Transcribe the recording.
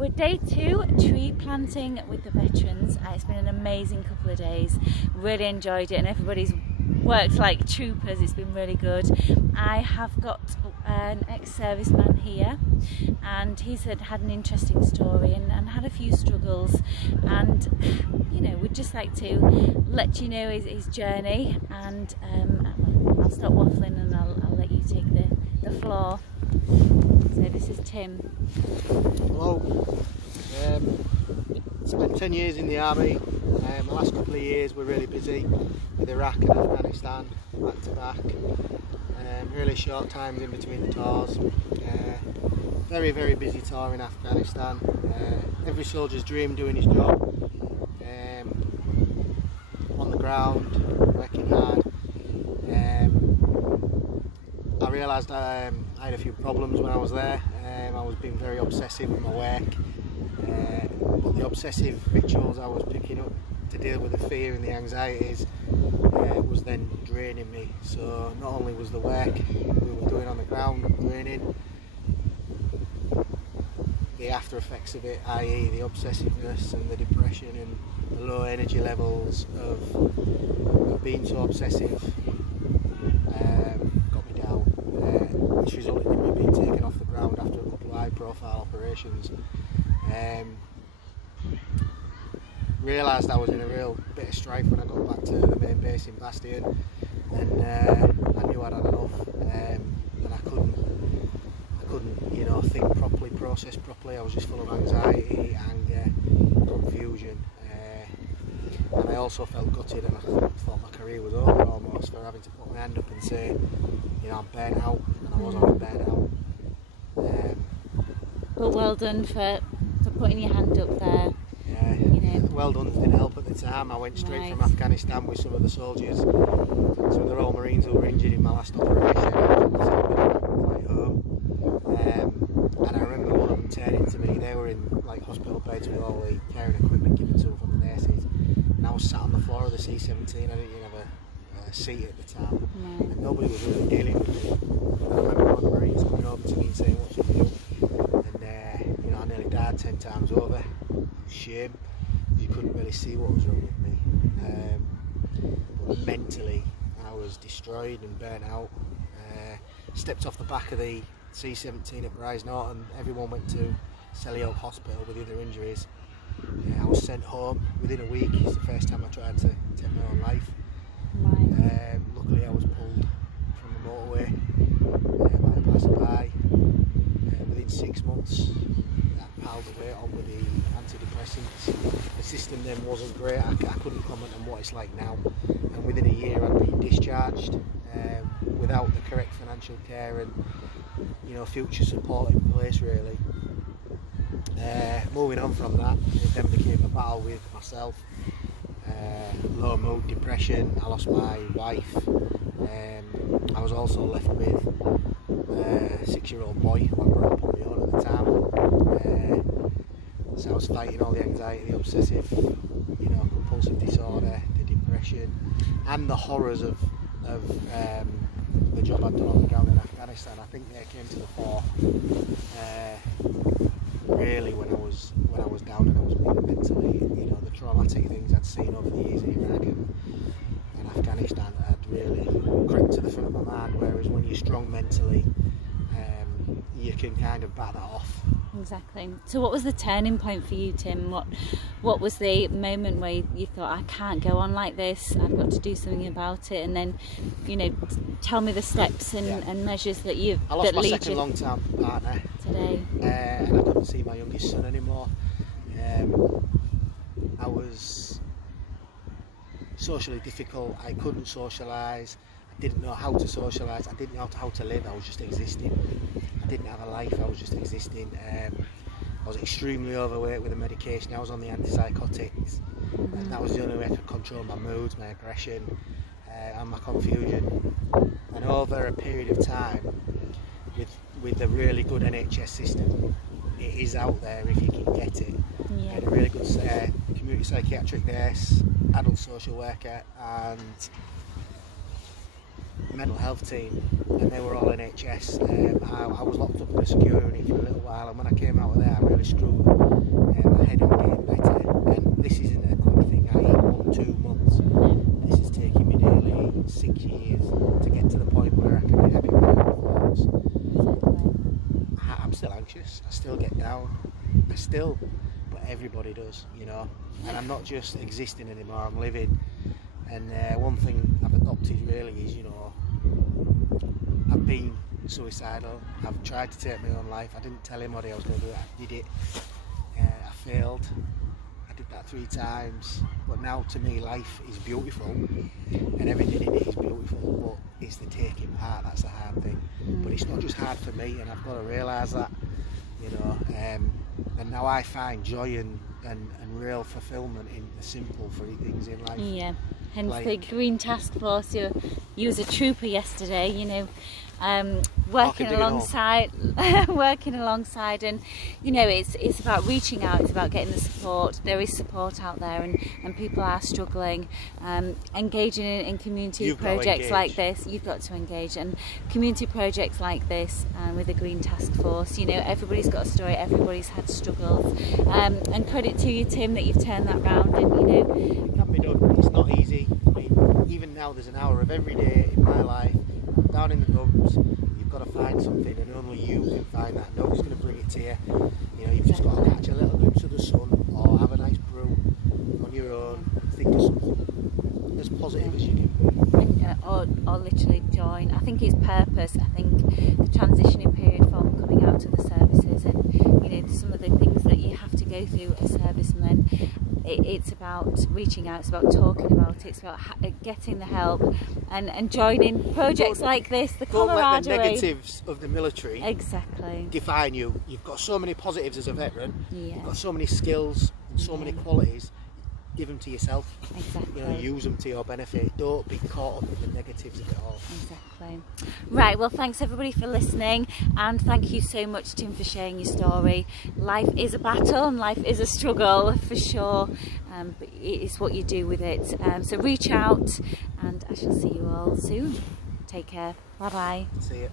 we're day 2 tree planting with the veterans. It's been an amazing couple of days, really enjoyed it, and everybody's worked like troopers. It's been really good. I have got an ex-serviceman here, and he's had an interesting story and had a few struggles, and you know, we'd just like to let you know his journey, and I'll stop waffling and I'll let you take the floor. So this is Tim. Hello. Spent 10 years in the army. The last couple of years we're really busy with Iraq and Afghanistan, back to back. Really short times in between the tours. Very, very busy tour in Afghanistan. Every soldier's dream, doing his job. On the ground, working hard. I realised I had a few problems when I was there. I was being very obsessive with my work, but the obsessive rituals I was picking up to deal with the fear and the anxieties was then draining me. So not only was the work we were doing on the ground draining, the after effects of it, i.e. the obsessiveness and the depression and the low energy levels of being so obsessive, got me down, which resulted in me being taken off the ground after a couple of high profile operations. Realised I was in a real bit of strife when I got back to the main base in Bastion, and I knew I'd had enough, and I couldn't, you know, think properly, process properly. I was just full of anxiety, anger, confusion, and I also felt gutted, and I thought my career was over almost, for having to put my hand up and say, you know, I'm burnt out, and I was on burnt out. But well done for putting your hand up there. Yeah, you know. Well done didn't help at the time. I went straight from Afghanistan with some of the soldiers, some of the Royal Marines who were injured in my last operation. I was flight home, and I remember one of them turning to me. They were in like hospital beds with all the care and equipment given to them from the nurses, and I was sat on the floor of the C-17. I didn't even have a seat at the time, and nobody was really dealing with me. And I remember one of the Marines coming over to me and saying, "What should we do?" And you know, I nearly died 10 times over. Shame. You couldn't really see what was wrong with me, but mentally I was destroyed and burnt out. Stepped off the back of the C-17 at Bryce Norton. Everyone went to Selly Oak Hospital with other injuries. I was sent home within a week. It's the first time I tried to take my own life. Right. Luckily I was pulled from the motorway by a passerby. Within 6 months I piled the weight on with the antidepressants. The system then wasn't great. I couldn't comment on what it's like now, and within a year I'd been discharged without the correct financial care and, you know, future support in place really. Moving on from that, it then became a battle with myself. Low mood, depression. I lost my wife. I was also left with a 6-year-old boy who I brought up on my own at the time. So I was fighting all the anxiety, the obsessive, you know, compulsive disorder, the depression, and the horrors of the job I'd done on the ground in Afghanistan. I think they came to the fore really when I was down and I was weak mentally. You know, the traumatic things I'd seen over the years in Iraq and Afghanistan had really crept to the front of my mind. Whereas when you're strong mentally, you can kind of bat that off. Exactly. So what was the turning point for you, Tim? What was the moment where you thought, I can't go on like this, I've got to do something about it? And then, you know, tell me the steps and measures that you've I lost that my lead second you long-term partner today. And I couldn't see my youngest son anymore. I was socially difficult. I couldn't socialise. I didn't know how to socialise. I didn't know how to live. I was just existing. I didn't have a life. I was just existing. I was extremely overweight with the medication. I was on the antipsychotics, and that was the only way I could control my moods, my aggression, and my confusion. And over a period of time, with a really good NHS system, it is out there if you can get it. Yeah. And a really good community psychiatric nurse, adult social worker, and mental health team, and they were all NHS. I was locked up in a secure unit for a little while, and when I came out of there, I really struggled. My head ain't getting better, and this isn't a quick thing. I eat 1-2 months. This is taking me nearly 6 years to get to the point where I can be having my own thoughts. I'm still anxious. I still get down. But everybody does, you know. And I'm not just existing anymore. I'm living. And one thing I've adopted really is, you know, I've been suicidal. I've tried to take my own life. I didn't tell anybody I was going to do it. I did it. I failed. I did that 3 times. But now to me life is beautiful and everything in it is beautiful, but it's the taking part that's the hard thing. But it's not just hard for me, and I've got to realise that, you know. And now I find joy and real fulfilment in the simple things in life. Yeah, hence like the Green Task Force. You was a trooper yesterday, you know, working alongside, and you know, it's about reaching out, it's about getting the support. There is support out there, and people are struggling. Engaging in community projects like this, you've got to engage, and community projects like this with the Green Task Force, you know, everybody's got a story, everybody's had struggles, and credit to you, Tim, that you've turned that round. And you know, it can be done. It's not easy. I mean, even now there's an hour of every day in my life down in the dumps. You've got to find something, and only you can find that. No one's going to bring it to you. You know, you've just got to catch a little glimpse of the sun, or have a nice brew on your own. Think of something as positive as you can be. Or literally join. I think it's purpose. I think the transitioning period from coming out to the services, and you know, some of the things that you have to go through as servicemen, it's about reaching out, it's about talking about it, it's about getting the help and joining projects like this, the camaraderie. Don't let the negatives of the military define you. You've got so many positives as a veteran, you've got so many skills and so many qualities. Give them to yourself. Exactly. You know, use them to your benefit. Don't be caught up in the negatives of it all. Exactly. Right, well, thanks everybody for listening, and thank you so much, Tim, for sharing your story. Life is a battle and life is a struggle for sure, but it is what you do with it. So reach out, and I shall see you all soon. Take care. Bye bye. See you.